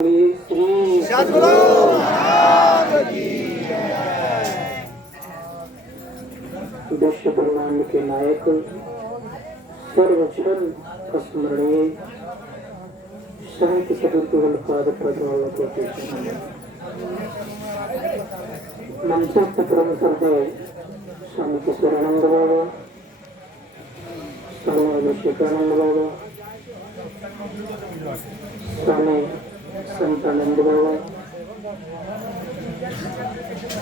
श्री सद्गुरु नाम की विश्व ब्रह्मांड के नायक सर्वजन स्मरणीय संत सदगुरु पाद पद्मों को मंचस्थ परम श्रद्धेय स्वामी किशोरानंद बाबा, स्वामी अभिषेकानंद बाबा, स्वामी संतानंद बाबा,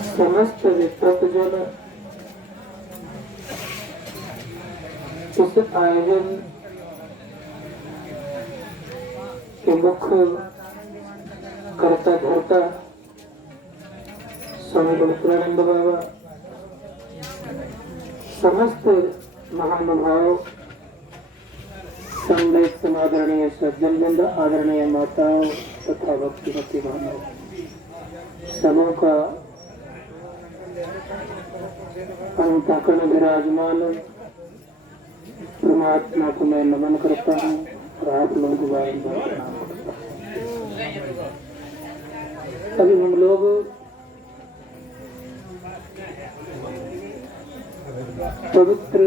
समस्त विद्वतजन इस आयोजन के मुख्य कर्ता धर्ता स्वामी गुरुकुलानंद बाबा, समस्त महानुभाव, संवेद समादरणीय सज्जनवृंद, आदरणीय माताओं तथा भक्तिमती बहनों, सबों का अंतःकरण विराजमान परमात्मा को मैं नमन करता हूँ और आप लोगों को बारंबार प्रणाम करता हूँ। अभी हम लोग पवित्र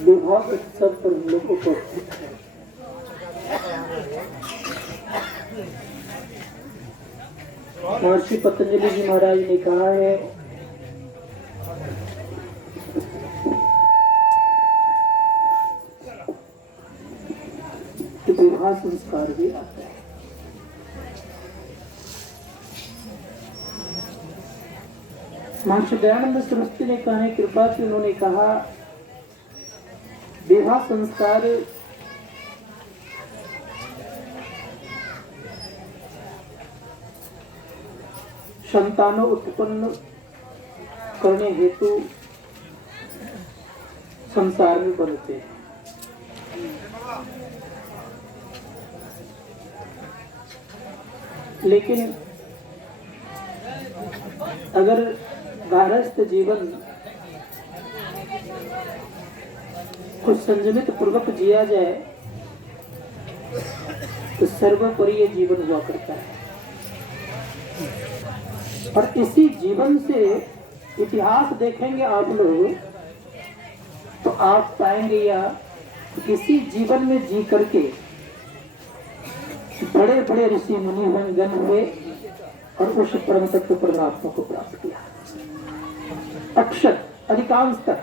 विवाह उत्सव पर हम लोग उपस्थित हैं। महर्षि पतंजलि जी महाराज ने कहा है कि विवाह संस्कार भी आता है। महर्षि दयानंद सरस्वती ने कहा है कृपा से, उन्होंने कहा विवाह संस्कार संतानों उत्पन्न करने हेतु संसार में बनते हैं। लेकिन अगर गारस्थ जीवन कुछ संयमित पूर्वक जिया जाए तो सर्वोपरि ये जीवन हुआ करता है। और इसी जीवन से इतिहास देखेंगे आप लोग तो आप पाएंगे या किसी जीवन में जी करके बड़े बड़े ऋषि मुनि गण हुए और उस परम तत्व परमात्मा को प्राप्त किया। अक्षर अधिकांश तक।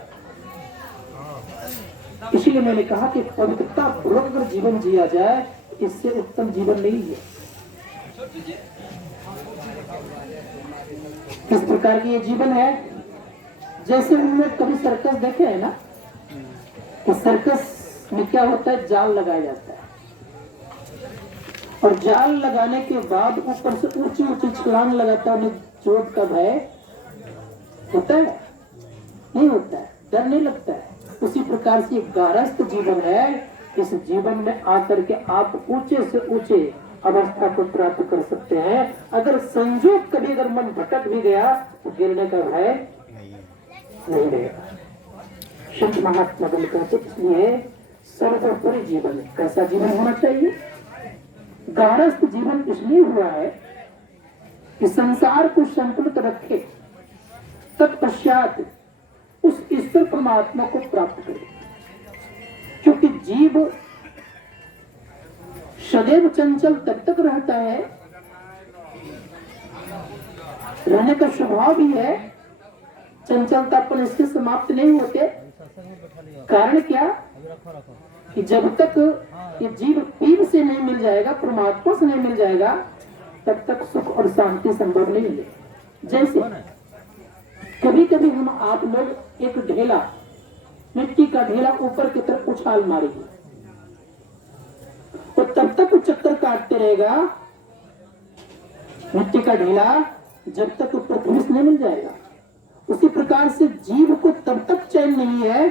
इसीलिए मैंने कहा कि पवित्रता पूर्वक अगर जीवन जिया जाए इससे उत्तम जीवन नहीं है। किस प्रकार की ये जीवन है? जैसे उन्होंने कभी सर्कस देखे है ना, तो सर्कस में क्या होता है, जाल लगाया जाता है और जाल लगाने के बाद ऊपर से ऊंची ऊंची छलांग लगाता है। उन्हें चोट का भय होता है? नहीं होता है, डर नहीं लगता है। उसी प्रकार से गारस्थ जीवन है। इस जीवन में आकर के आप ऊंचे से ऊंचे अवस्था को प्राप्त कर सकते हैं। अगर संजोग कभी अगर मन भटक भी गया तो गिरने का भय नहीं रहेगा। संत महात्मा गण कहते इसलिए सर्वोपरि जीवन कैसा जीवन होना चाहिए? गारस्थ जीवन इसलिए हुआ है कि संसार को संतुलित रखे, तत्पश्चात उस ईश्वर परमात्मा को प्राप्त करे। क्योंकि जीव सदैव चंचल तब तक रहता है, रहने का स्वभाव भी है, चंचलतापन इसके समाप्त नहीं होते। कारण क्या कि जब तक ये जीव पीव से नहीं मिल जाएगा, परमात्मा से नहीं मिल जाएगा, तब तक सुख और शांति संभव नहीं है। जैसे कभी कभी हम आप लोग एक ढेला, मिट्टी का ढेला ऊपर की तरफ उछाल मारेंगे तो तब तक वो चक्कर काटते रहेगा मिट्टी का ढेला, जब तक वो पृथ्वी से नहीं मिल जाएगा। उसी प्रकार से जीव को तब तक चैन नहीं है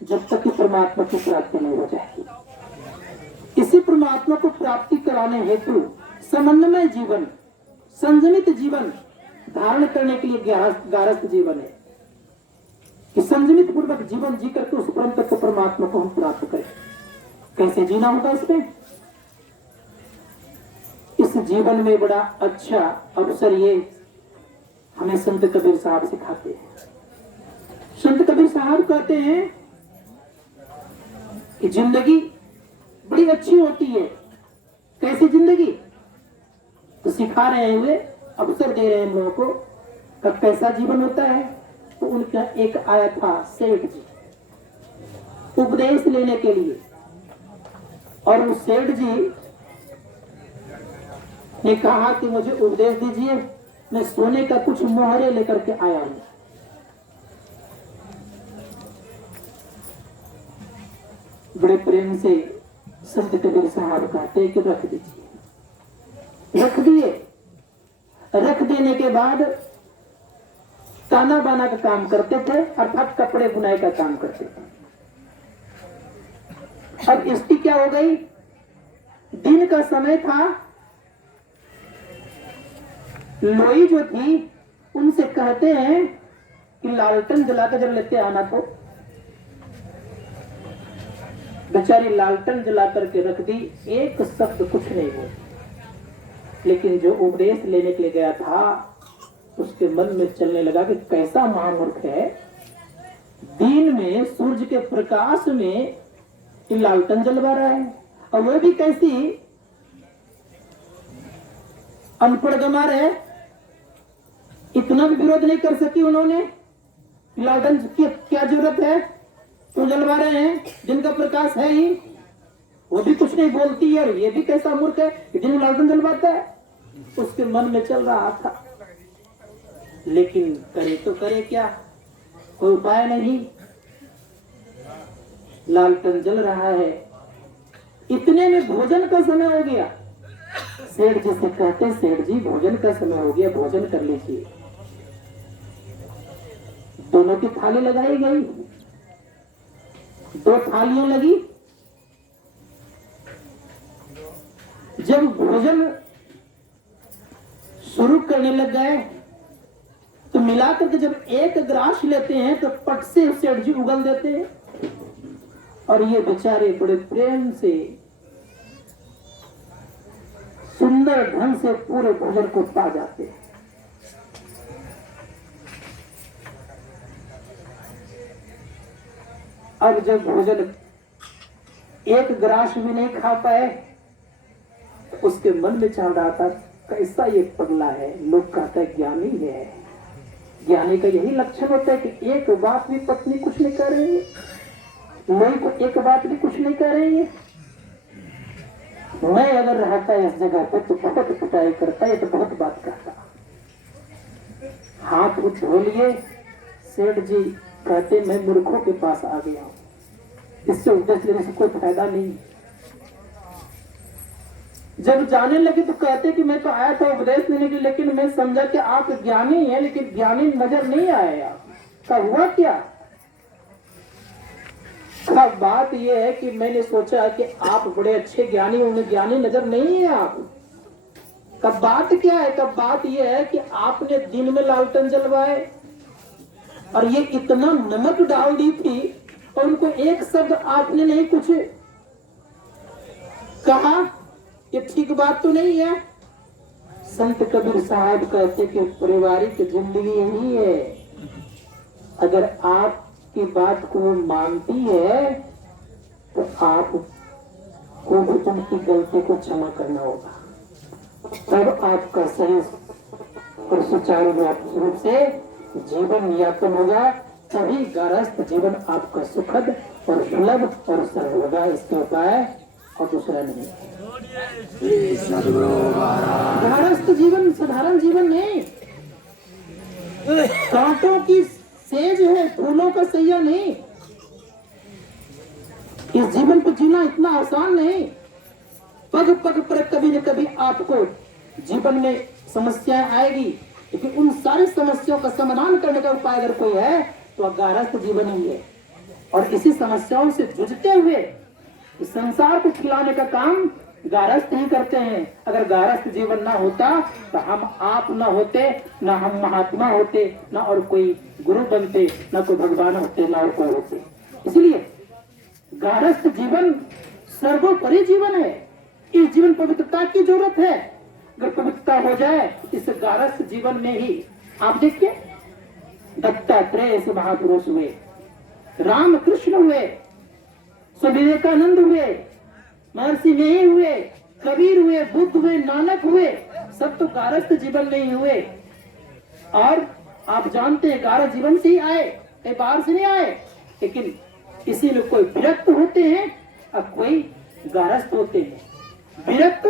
जब तक कि परमात्मा की प्राप्ति नहीं हो जाएगी। इसी परमात्मा को प्राप्ति कराने हेतु समन्वय जीवन, संयमित जीवन धारण करने के लिए गारस्थ जीवन है कि संयमित पूर्वक जीवन जी करके उस परम तत्व परमात्मा को हम प्राप्त करें। कैसे जीना होगा इसमें? इस जीवन में बड़ा अच्छा अवसर ये हमें संत कबीर साहब सिखाते हैं। संत कबीर साहब कहते हैं कि जिंदगी बड़ी अच्छी होती है। कैसी जिंदगी? तो सिखा रहे हैं, वे अवसर दे रहे हैं हम लोगों को। कब कैसा जीवन होता है? तो उनका एक आया था सेठ जी उपदेश लेने के लिए, और उस सेठ जी ने कहा कि मुझे उपदेश दीजिए, मैं सोने का कुछ मोहरे लेकर के आया हूं। बड़े प्रेम से संत कबीर साहब कहते कि रख दीजिए। रख दिए। रख देने के बाद ताना बाना का काम करते थे, अर्थात कपड़े बुनाई का काम करते थे। अब स्थिति क्या हो गई? दिन का समय था। लोई जो थी उनसे कहते हैं कि लालटेन जलाकर जब लेते आना, तो बेचारी लालटेन जला करके रख दी, एक शब्द कुछ नहीं बोली। लेकिन जो उपदेश लेने के लिए गया था उसके मन में चलने लगा कि कैसा महामूर्ख है, दिन में सूर्य के प्रकाश में लालटेन जलवा रहा है, और वो भी कैसी अनपढ़ गंवार है। इतना भी विरोध नहीं कर सकी उन्होंने। लालटेन की क्या जरूरत है, तो जलवा रहे हैं, दिन का प्रकाश है ही। वो भी कुछ नहीं बोलती है, और ये भी कैसा मूर्ख है कि दिन में लालटेन जलवाता है। उसके मन में चल रहा था, लेकिन करे तो करे क्या, कोई उपाय नहीं। लालटेन जल रहा है, इतने में भोजन का समय हो गया। सेठ जी से कहते, सेठ जी भोजन का समय हो गया, भोजन कर लीजिए। दोनों की थाली लगाई गई, 2 थालियां लगी। जब भोजन शुरू करने लग गए तो मिलाकर के जब एक ग्रास लेते हैं तो पट से सेठ जी उगल देते हैं, और ये बेचारे बड़े प्रेम से सुंदर ढंग से पूरे भोजन को पा जाते हैं। अब जब भोजन एक ग्रास भी नहीं खा पाए, उसके मन में चल रहा था कैसा ये पगला है। लोग कहते हैं ज्ञानी है। ज्ञानी का यही लक्षण होता है कि एक बात भी पत्नी कुछ नहीं कर रही है, मैं को एक बात भी कुछ नहीं कर रही है। मैं अगर रहता इस जगह पे तो बहुत पिटाई करता है, तो बहुत बात करता। हाथ धो लिए। सेठ जी कहते मैं मूर्खों के पास आ गया हूं, इससे उपदेश लेने से कोई फायदा नहीं। जब जाने लगे तो कहते कि मैं तो आया था उपदेश लेने के लिए, लेकिन मैं समझा कि आप ज्ञानी हैं, लेकिन ज्ञानी नजर नहीं आए। आपका हुआ क्या? अब बात यह है कि मैंने सोचा कि आप बड़े अच्छे ज्ञानी होंगे, ज्ञानी नजर नहीं है आप। कब बात क्या है? कब बात यह है कि आपने दिन में लालटेन जलवाए, और ये इतना नमक डाल दी थी, और उनको एक शब्द आपने नहीं कुछ कहा। ये ठीक बात तो नहीं है। संत कबीर साहब कहते कि पारिवारिक जिंदगी यही है। अगर आपकी बात को मानती है तो आपको भी उनकी गलती को क्षमा करना होगा, तब आपका सही और सुचारू रूप से जीवन यापन होगा। तभी गारस्थ जीवन आपका सुखद और सुलभ और सरल होगा। इसके उपाय और दूसरा नहीं। गारस्थ जीवन साधारण जीवन नहीं, कांटों की सेज है, फूलों का सैया नहीं। इस जीवन को जीना इतना आसान नहीं। पग पग पर कभी न कभी आपको जीवन में समस्याएं आएगी, लेकिन उन सारी समस्याओं का समाधान करने का उपाय अगर कोई है तो गारस्थ जीवन ही है। और इसी समस्याओं से जूझते हुए इस संसार को खिलाने का काम गारस्थ ही करते हैं। अगर गारस्थ जीवन ना होता तो हम आप ना होते, ना हम महात्मा होते, ना और कोई गुरु बनते, ना कोई भगवान होते, ना और कोई होते। इसलिए गारस्थ जीवन सर्वोपरि जीवन है। इस जीवन पवित्रता की जरूरत है। अगर पवित्रता हो जाए इस गारस्थ जीवन में ही। आप देखिए दत्तात्रेय से महापुरुष हुए, राम कृष्ण हुए, स्वामी विवेकानंद हुए, महर्षि मेही हुए, कबीर हुए, बुद्ध हुए, नानक हुए, सब तो गारस्थ जीवन में ही हुए। और आप जानते हैं गारस्थ जीवन से ही आए, कहीं बाहर से नहीं आए। लेकिन किसी में कोई विरक्त होते हैं और कोई गारस्थ होते हैं। विरक्त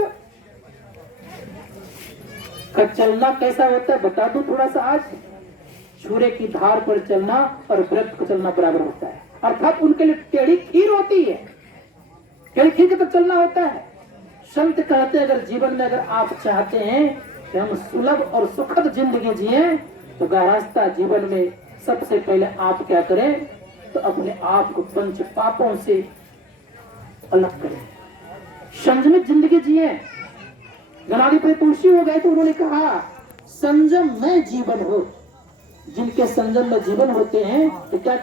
का चलना कैसा होता है बता दूं थोड़ा सा आज। छुरे की धार पर चलना और विरक्त का चलना बराबर होता है। अर्थात उनके लिए टेढ़ी खीर होती है, टेढ़ी खीर के तो चलना होता है। संत कहते हैं अगर जीवन में अगर आप चाहते हैं कि हम सुलभ और सुखद जिंदगी जिए तो गृहस्था जीवन में सबसे पहले आप क्या करें तो अपने आप को पंच पापों से अलग करें, संयमित जिंदगी जिए। गणाधिपति तुलसी हो गए तो उन्होंने कहा संयम में जीवन हो। जिनके संयम में जीवन होते हैं तो क्या